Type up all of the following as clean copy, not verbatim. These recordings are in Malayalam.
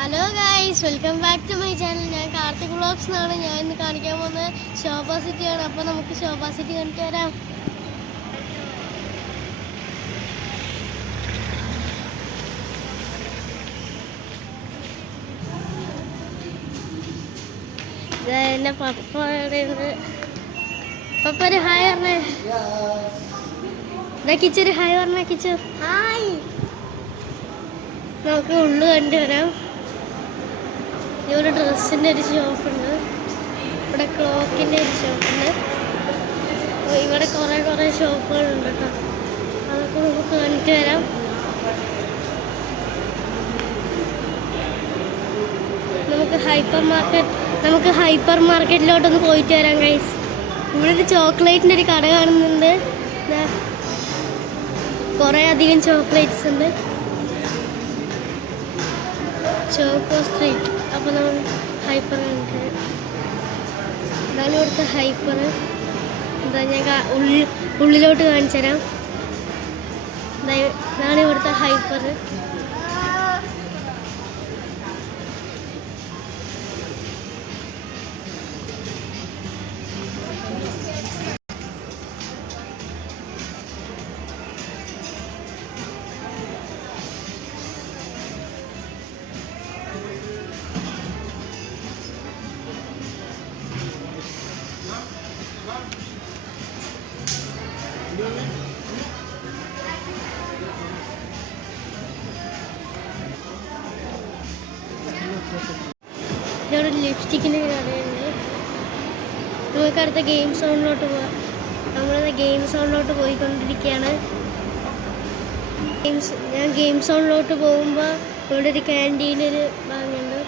Hello guys, welcome back to my channel. ഞാൻ കാർത്തിക് വ്ളോഗ്സ് എന്നാണ്. ഞാൻ ഇന്ന് കാണിക്കാൻ പോകുന്നത് ശോഭ സിറ്റിയാണ്. അപ്പോൾ നമുക്ക് ശോഭ സിറ്റി കണ്ടിട്ട് വരാം. എൻ്റെ പപ്പ ഇവിടെയുണ്ട്. പപ്പ ഒരു ഹായ് പറഞ്ഞേ. കിച്ചൊരു ഹായ് പറഞ്ഞേ. കിച്ചു ഹായ്. നമുക്ക് ഉള്ളു കണ്ടുവരാം. ഇവിടെ ഡ്രസ്സിൻ്റെ ഒരു ഷോപ്പുണ്ട്, ഇവിടെ ക്ലോക്കിൻ്റെ ഒരു ഷോപ്പുണ്ട്, ഇവിടെ കുറേ ഷോപ്പുകളുണ്ട് കേട്ടോ. അതൊക്കെ നമുക്ക് കണ്ടിട്ട് വരാം. നമുക്ക് ഹൈപ്പർ മാർക്കറ്റിലോട്ടൊന്ന് പോയിട്ട് വരാം ഗൈസ്. ഇവിടെ ഒരു ചോക്ലേറ്റിൻ്റെ ഒരു കട കാണുന്നുണ്ട്. കുറേ അധികം ചോക്ലേറ്റ്സ് ഉണ്ട്. Choco street. അപ്പോൾ നമ്മൾ ഹൈപ്പർ കണ്ടിട്ട് ഇതാണ് ഇവിടുത്തെ ഹൈപ്പർ. എന്താ ഞാൻ ഉള്ളിലോട്ട് കാണിച്ചു തരാം. ഇതാണ് ഇവിടുത്തെ ഹൈപ്പർ. ഇവിടെ ലിപ്സ്റ്റിക്കിൻ്റെ കടയുണ്ട്. നമുക്ക് അടുത്ത ഗെയിം സോണിലോട്ട് പോവാം. നമ്മളിന്ന് ഗെയിം സോണിലോട്ട് പോയിക്കൊണ്ടിരിക്കുകയാണ്. ഞാൻ ഗെയിം സോണിലോട്ട് പോകുമ്പോൾ ഇവിടെ ഒരു ക്യാൻറ്റീനൊരു ഭാഗമുണ്ട്.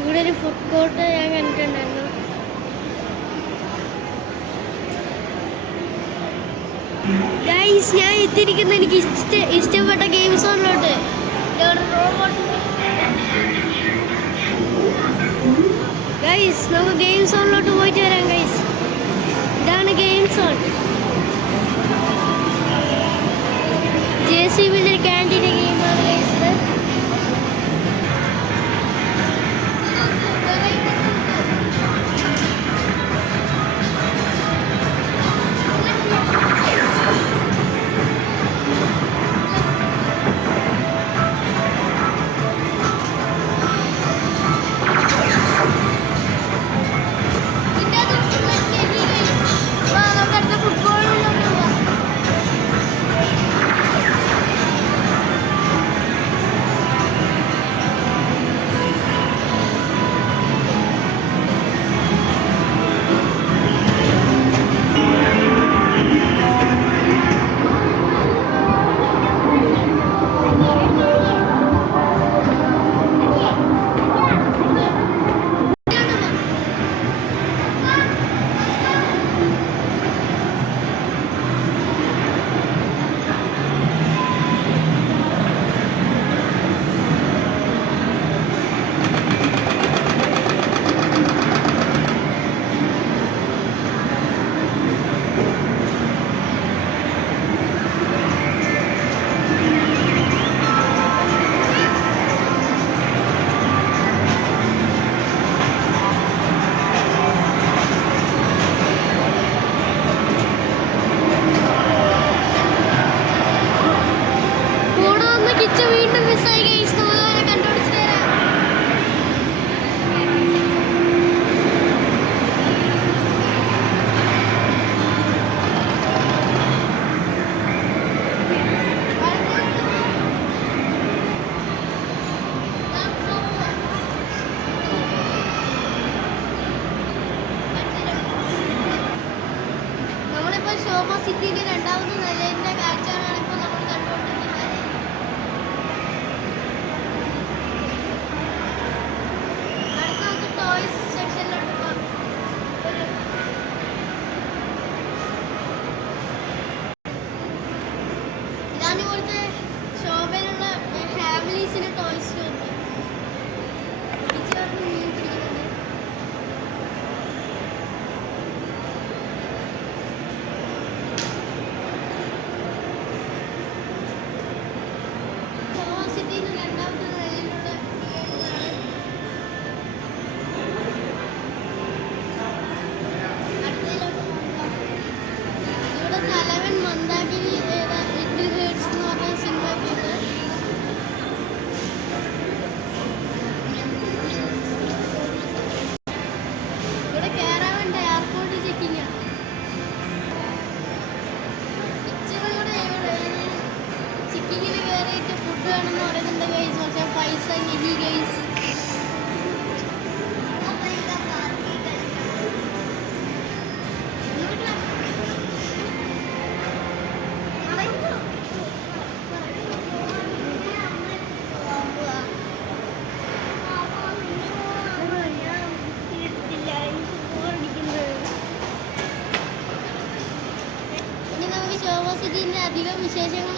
ഇവിടെ ഒരു ഫുഡ് കോർട്ട് ഞാൻ കണ്ടിട്ടുണ്ടായിരുന്നു. ഗൈസ്, ഞാൻ എത്തിയിരിക്കുന്ന എനിക്ക് ഇഷ്ടപ്പെട്ട ഗെയിം സോണിലോട്ട്. ഗൈസ്, നമുക്ക് ഗെയിം സോണിലോട്ട് പോയിട്ട് വരാം ഗൈസ്. ഇതാണ് ഗെയിം സോൺ. JCBയുടെ ഒരു ക്യാൻറ്റീൻ്റെ ഗെയിമാണ് ഗൈസ്. വീണ്ടും മിസ്സായി ഗൈസ്. നമ്മളെ കണ്ടുപിടിച്ചിട്ട് വരാം. നമ്മളിപ്പോൾ ശോഭ സിറ്റിയിലെ രണ്ടാമത്തെ നിലയിലെ കാഴ്ചയാണ് ഇപ്പോൾ നമ്മൾ കണ്ടുകൊണ്ടിരിക്കുന്നത്. ഇതാണ് ഇവിടുത്തെ ശോഭയിലുള്ള ഫാമിലീസിന് ടോയ്സ് ഉണ്ട്. ശോഭ സിറ്റിയിൽ വിശേഷങ്ങൾ